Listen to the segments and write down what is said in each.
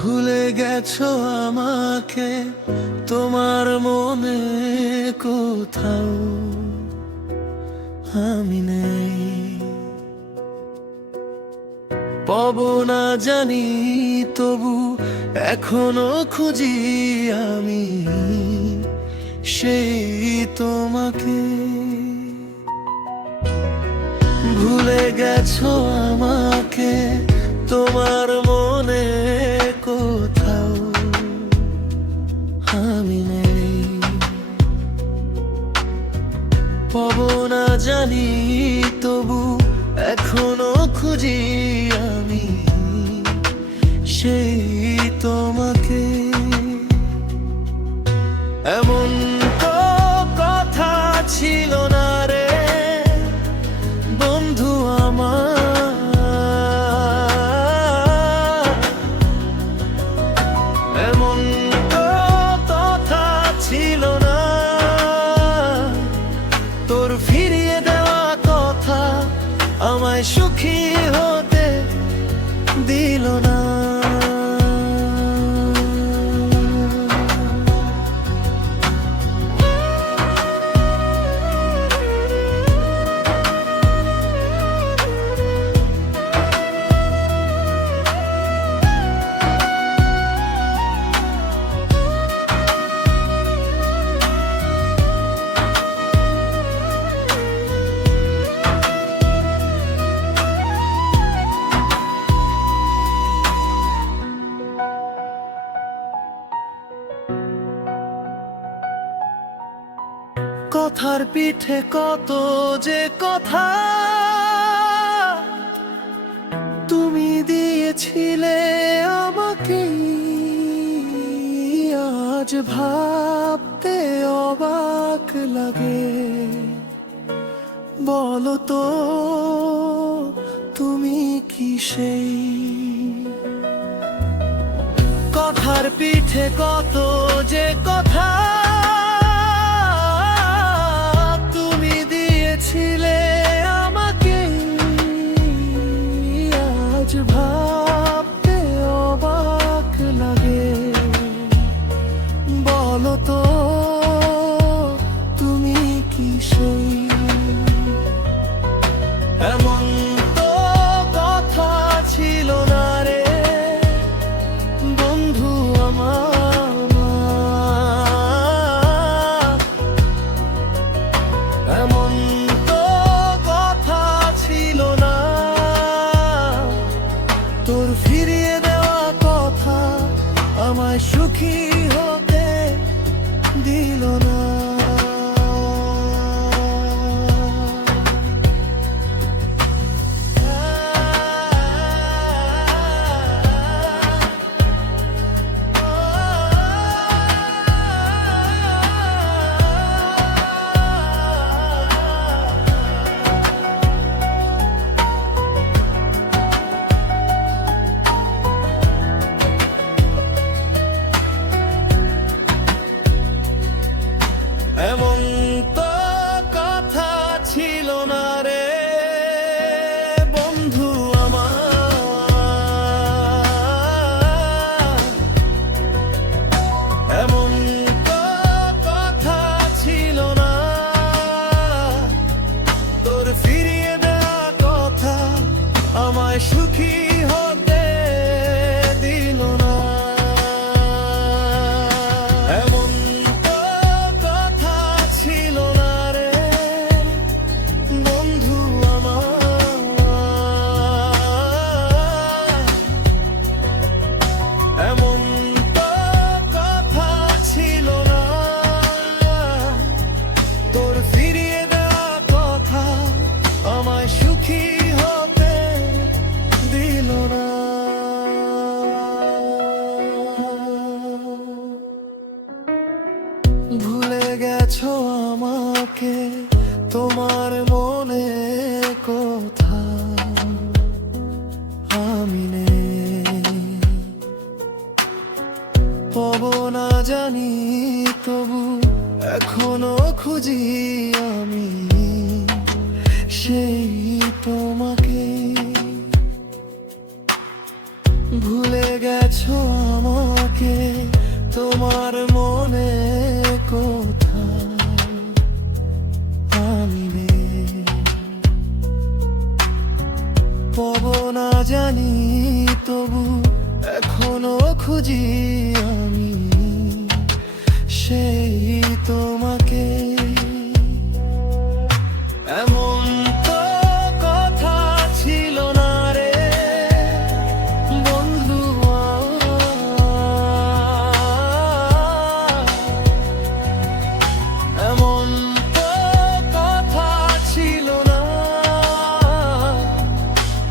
ভুলে গেছো আমাকে তোমার মনে কোথাও আমি নেই, পাবো না জানি তবু এখনো খুঁজি আমি সেই তোমাকে। ভুলে গেছো আমাকে তোমার মনে কোথাও আমি নেই, পাবো না জানি তবু এখনো খুঁজি আমি সেই তোমাকে। এমন তো কথা ছিল না রে বন্ধু আমার, এমন তো কথা ছিল না, তোর ফিরিয়ে দেওয়া কথা আমায় সুখী হতে দিল না। কথার পিঠে কত যে কথা তুমি দিয়েছিলে আমাকে, আজ ভাবতে অবাক লাগে। বলো তো তুমি কি সেই কথার পিঠে কত যে কথা ছিলে আমাকে, আজ ভাবতে অবাক লাগে। বলো তো তুমি কি সেই এমন তো কথা ছিল না রে বন্ধু আমার, এমন তোর ফিরিয়ে দেওয়া কথা আমায় সুখী হতে দিল না। এমন তো কথা ছিল না রে বন্ধু আমার, এমন তো কথা ছিল না, তোর ফিরিয়ে দেওয়া কথা আমায় সুখী হতে দিল না। ভুলে গেছো আমাকে তোমার মনে কোথাও আমি নেই, পাবো না জানি তবু এখনো খুঁজি আমি সেই তোমাকে। ভুলে গেছো আমাকে তোমার মনে কোথায় আমি নেই। পাবো না জানি তবু এখনো খুঁজি আমি সেই তোমাকে। এমন তো কথা ছিল না রে বন্ধু, এমন তো কথা ছিল না।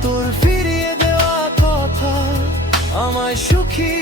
তোর ফিরিয়ে দেওয়া কথা আমায় সুখী